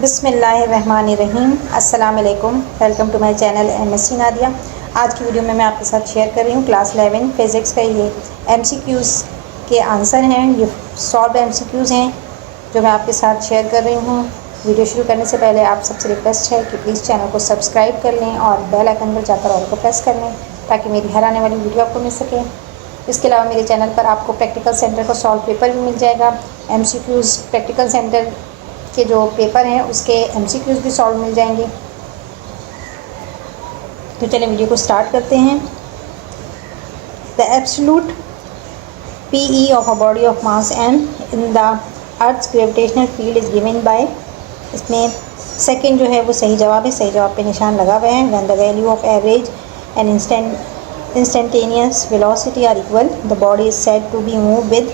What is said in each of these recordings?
बिस्मिल्लाहिर्रहमानिर्रहीम। अस्सलाम वालेकुम। Welcome to my channel MSc Nadia. आज की वीडियो में मैं आपके साथ शेयर कर रही हूँ क्लास 11 फिज़िक्स का ये एमसीक्यूज़ के आंसर हैं। ये सॉल्व एमसीक्यूज़ हैं जो मैं आपके साथ शेयर कर रही हूँ। वीडियो शुरू करने से पहले आप सबसे रिक्वेस्ट है कि प्लीज़ चैनल को सब्सक्राइब कर लें और बेल आइकन पर जाकर ऑल को प्रेस कर लें ताकि मेरी हर आने वाली वीडियो आपको मिल सके। इसके अलावा मेरे चैनल पर आपको प्रैक्टिकल सेंटर का सॉल्व पेपर भी मिल जाएगा। एमसीक्यूज़ प्रैक्टिकल सेंटर के जो पेपर हैं उसके एमसीक्यूज़ भी सॉल्व मिल जाएंगे। तो चलिए वीडियो को स्टार्ट करते हैं। The absolute PE of a body of mass m in the earth's gravitational field is given by, इसमें सेकंड जो है वो सही जवाब है। सही जवाब पे निशान लगा हुआ है। When the value of average and instantaneous velocity are equal the body is said to be move with,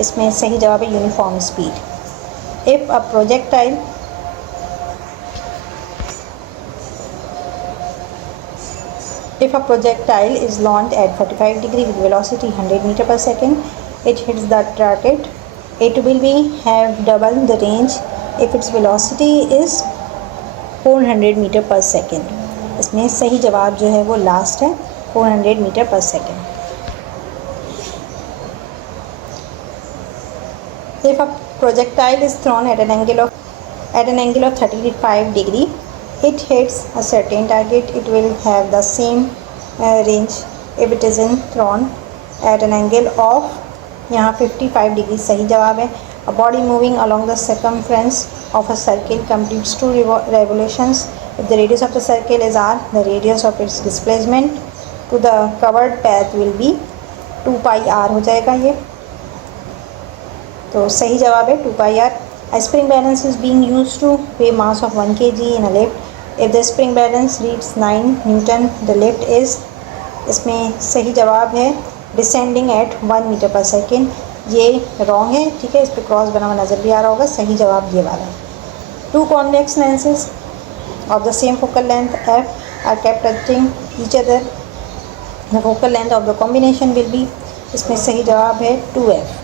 इसमें सही जवाब है uniform speed. If a projectile is launched at 45 degree with velocity 100 meter per second, it hits the target. It will be have double the range if its velocity is 400 meter per second. इसमें सही जवाब जो है वो last है 400 metre पर second. If a projectile is thrown at an angle of 35 degree, it hits a certain target, it will have the same range if it is thrown at an angle of, यहाँ 55 degree सही जवाब है। A body moving along the circumference of a circle completes 2 revolutions. If the radius of the circle is r, the radius of its displacement to the covered path will be 2 pi r हो जाएगा ये। तो सही जवाब है 2 pi r। A spring balance is being used to weigh mass of 1 kg in a lift. If the spring balance reads 9 Newton, the lift is, इसमें सही जवाब है descending at 1 meter per second। ये रॉन्ग है, ठीक है, इस पर क्रॉस बना हुआ नज़र भी आ रहा होगा। सही जवाब ये वाला है। 2 convex lenses of the same focal length f are kept touching each other. The focal length of the combination will be, इसमें सही जवाब है 2f।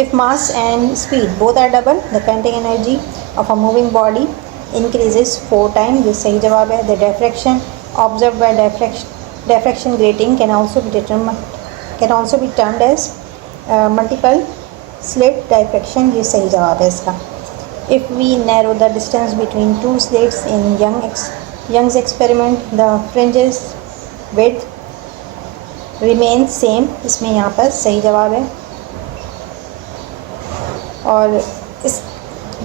If mass and speed both are double, the kinetic energy of a moving body increases 4 times. ये सही जवाब है। The diffraction observed by diffraction grating can also be termed as multiple slit diffraction। ये सही जवाब है इसका। If we narrow the distance between 2 slits in Young's experiment, the fringes width remains same। इसमें यहाँ पर सही जवाब है। और इस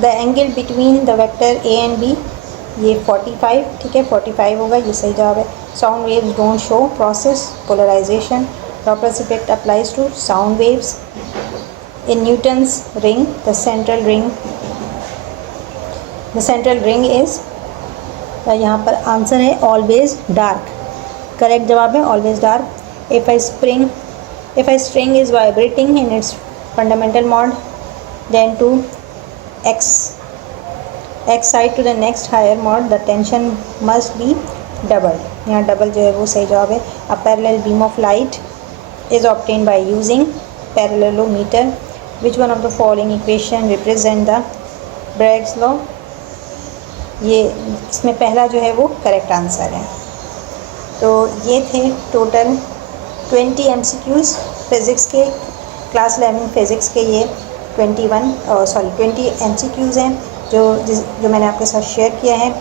the angle between the vector A and B, ये 45, ठीक है, 45 होगा, ये सही जवाब है। Sound waves don't show process polarisation. Doppler's effect applies to sound waves in Newton's ring. The central ring is, यहाँ पर आंसर है ऑलवेज डार्क। करेक्ट जवाब है always dark. If a string is vibrating in its fundamental mode, then to excite to the next higher mode, the tension must be doubled। यहाँ double जो है वो सही जवाब है। A parallel beam of light is obtained by using parallelometer. Which one of the following equation represent the Bragg's law? ये इसमें पहला जो है वो करेक्ट आंसर है। तो ये थे टोटल 20 MCQs फिज़िक्स के, क्लास 11 फिज़िक्स के। ये 20 MCQs हैं जो मैंने आपके साथ शेयर किया है।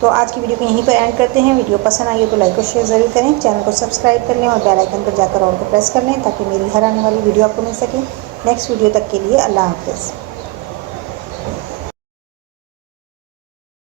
तो आज की वीडियो को यहीं पर एंड करते हैं। वीडियो पसंद आई हो तो लाइक और शेयर ज़रूर करें। चैनल को सब्सक्राइब कर लें और बेल आइकन पर जाकर ऑल को प्रेस कर लें ताकि मेरी हर आने वाली वीडियो आपको मिल सके। नेक्स्ट वीडियो तक के लिए अल्लाह हाफ़िज़।